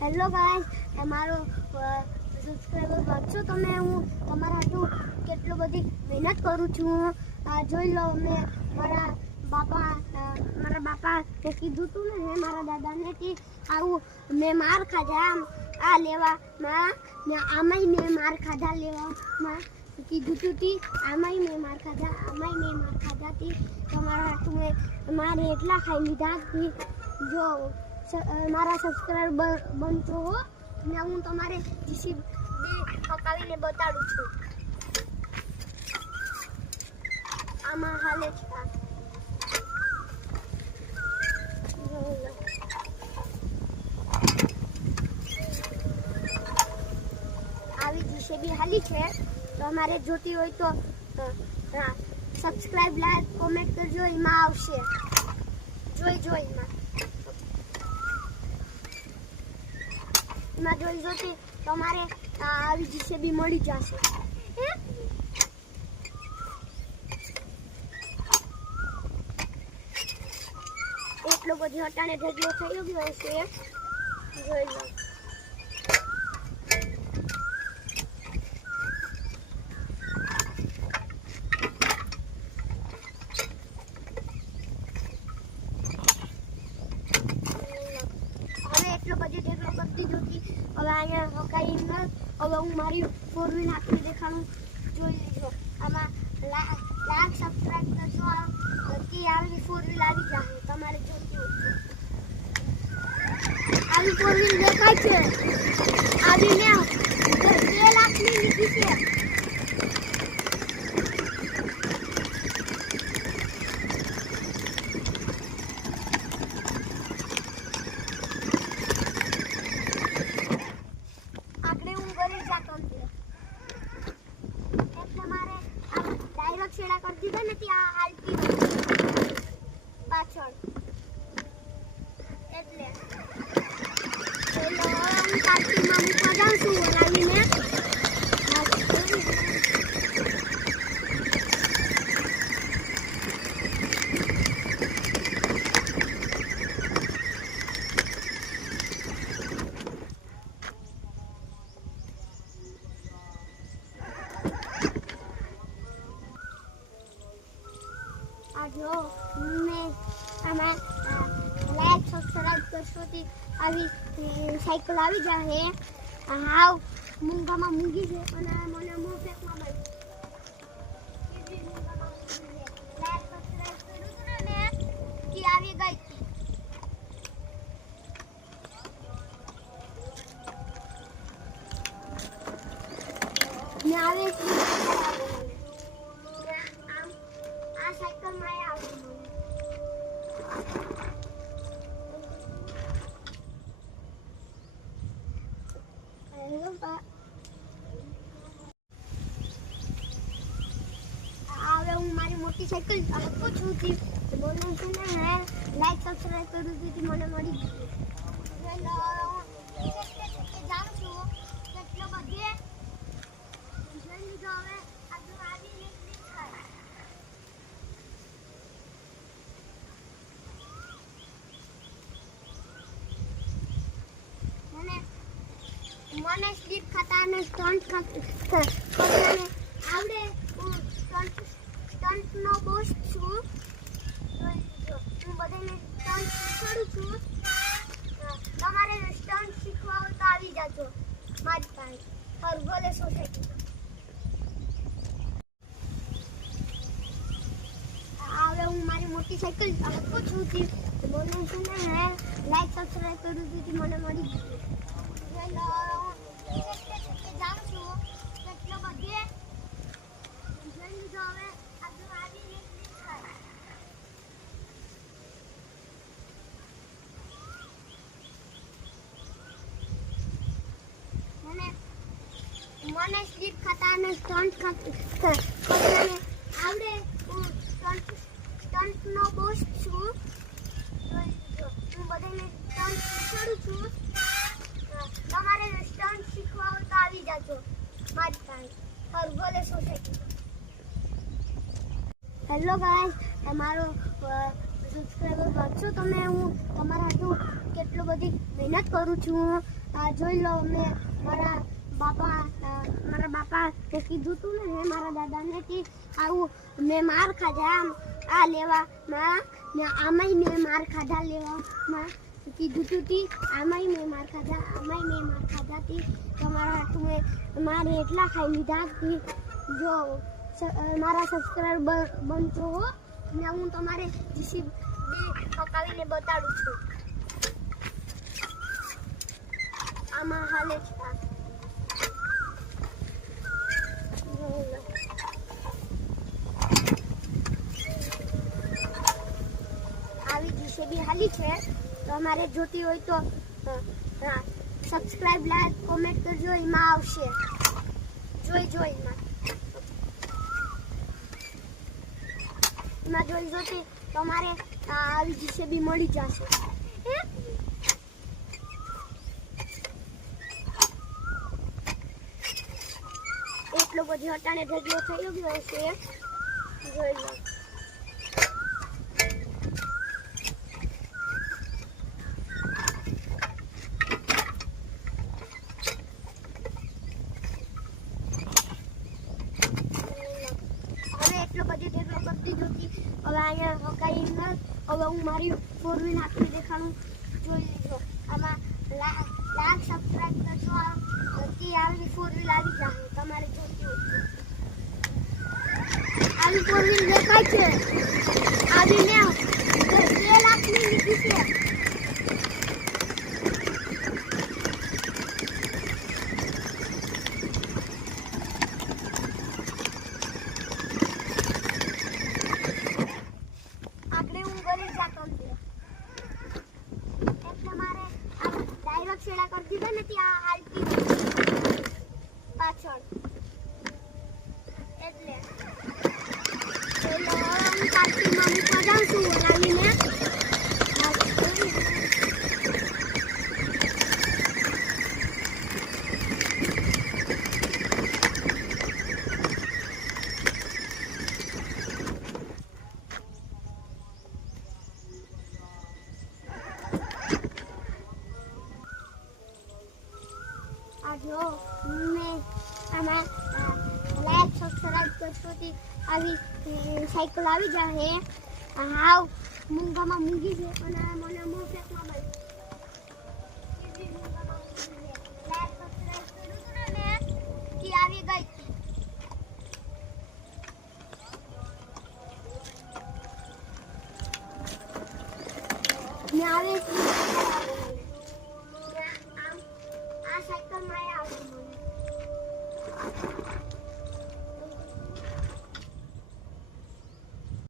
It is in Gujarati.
હેલો ગાઈસ, તમારો સબસ્ક્રાઇબર વધશો તમે હું તમારા હાટું કેટલો બધી મહેનત કરું છું. જોઈ લો મેં મારા બાપા કીધું તું ને મારા દાદાને કે આવું મેં માર ખાધા આ લેવામાં ને આમાંય મેં માર ખાધા લેવામાં કીધું તું તી આમાંય મેં માર ખાધા તી તમારા હાટું મેં મારે એટલા ખાઈ લીધા તી. જો મારા સબસ્ક્રાઇબર બનતો હો ને હું તમારે જીસીબી ઠોકાવીને બતાડું છું. આમાં હાલે છે આવી જીસીબી હાલી છે. તો અમારે જોતી હોય તો સબસ્ક્રાઇબ લાઈક કોમેન્ટ કરજો, એમાં આવશે એમાં જોતી તમારે આવી જીસીબી મળી જશે. એટલો બધો અટાણે ઢગલો થઈ ગયો છે, જોઈ લો. એટલો બધો ઢગલો કરતી જોતી હવે અહીંયા હકાઈ ન. હવે હું મારી 4 વ્હીલ આપીને દેખાડું, જોઈ લેજો. આમાં લાઈક સબસ્ક્રાઇબ કરજો કે આવી 4 વ્હીલ આવી જાય તમારે જોતી હોય તો. આવી 4 વ્હીલ દેખાય છે, આવી મેં 2 લાખની લીધી છે. છેડા કરતી હોય ને ત્યાં હાલતી પાછળ એટલે હું કાર્તિકમાં મૂકવા જાઉં છું બનાવીને. જો મેં આમાં લાઈક સબસ્ક્રાઇબ કરશો તો આવી સાયકલ આવી જાય. હાવ મૂંગામાં મૂંગી છે અને મને મોફેકમાં મળી. લાઈક સબસ્ક્રાઇબ કર્યું હતું ને કે આવી ગઈ ને આવે સાયકલ માં આવે. હવે હું મારી મોટી સાયકલ આપું છું મને છે ને લાઈક સબસ્ક્રાઇબ કર્યું હતી મને મળી ગયું. જાઉં છું કેટલો બધે જોઈ લીધો. હવે આગળ આવીને મને સ્લીપ ખાતા અને સ્ટન્ટ કરતાને આવડે. હું સ્ટન્ટનો બોસ છું. હું બધાને સ્ટન્ટ શીખવાડું છું. તમારે સ્ટન્ટ શીખવા હોય તો આવી જાજો મારી પાસે હરગોલે સોસાયટીમાં. હવે હું મારી મોટી સાયકલ આપું છું મને છે ને લાઈક સબસ્ક્રાઇબ કર્યું હતી મને મળી ગયું. જાઉં છું કેટલો બધે જોઈ લીધો. હવે આગળ આવીને મને સ્લીપ ખાતા અને સ્ટન્ટ કરતાને આવડે. હું સ્ટન્ટનો બોસ છું. હું બધાને સ્ટન્ટ શીખવાડું છું. તમારે સ્ટન્ટ શીખવા હોય તો આવી જાજો મારી પાસે હરગોલે સોસાયટીમાં. હેલો ગાઈસ, તમારો સબસ્ક્રાઇબર વધશો તમે હું તમારા હાટું કેટલો બધી મહેનત કરું છું. જોઈ લો મેં મારા બાપા કીધું તું ને મારા દાદાને કે આવું મેં માર ખાધા આ લેવામાં ને આમાંય મેં માર ખાધા લેવામાં કીધું તું તી આમાંય મેં માર ખાધા તી તમારા હાથું મેં મારે એટલા ખાઈ લીધા તી જો મારા સબસ્ક્રાઈબર બનશો હો ને હું તમારે જીસીબી પકાવીને બતાડું છું આમાં હાલે છે આવી જીસીબી હાલી છે તો અમારે જોતી હોય તો સબસ્ક્રાઇબ લાઈક કોમેન્ટ કરજો એમાં આવશે જોઈમાં જોતી તમારે આવી જીસીબી મળી જશે એટલો બધો અટાણે ઢગલો થઈ ગયો છે જોઈ લો એટલો બધો ઢગલો કરતી જોતી હવે અહીંયા હકાઈ ન હવે હું મારી 4 વ્હીલ આપી દેખાડું જોઈ લીધો આમાં લાખ સબસ્ક્રાઇબ કરજો કે આવી 4 વ્હીલ આવી જાય તમારે જોતી હોય આવી 4 વ્હીલ દેખાય છે આવી ને 2 લાખની લીધી છે છેડા કરતી હોય ને ત્યાં હાલતી પાછળ એટલે હું કાર્તિકમાં મૂકવા જાઉં છું બનાવીને જો મેં આમાં લાઈક સબસ્ક્રાઇબ કરશો તો આવી સાયકલ આવી જાય હાવ મૂંગામાં મૂંગી છે અને મને મોફેકમાં મળી લાઈક સબસ્ક્રાઇબ કર્યું હતું ને મેં કે આવી ગઈ મેં આવે સાયકલ માં આવ્યા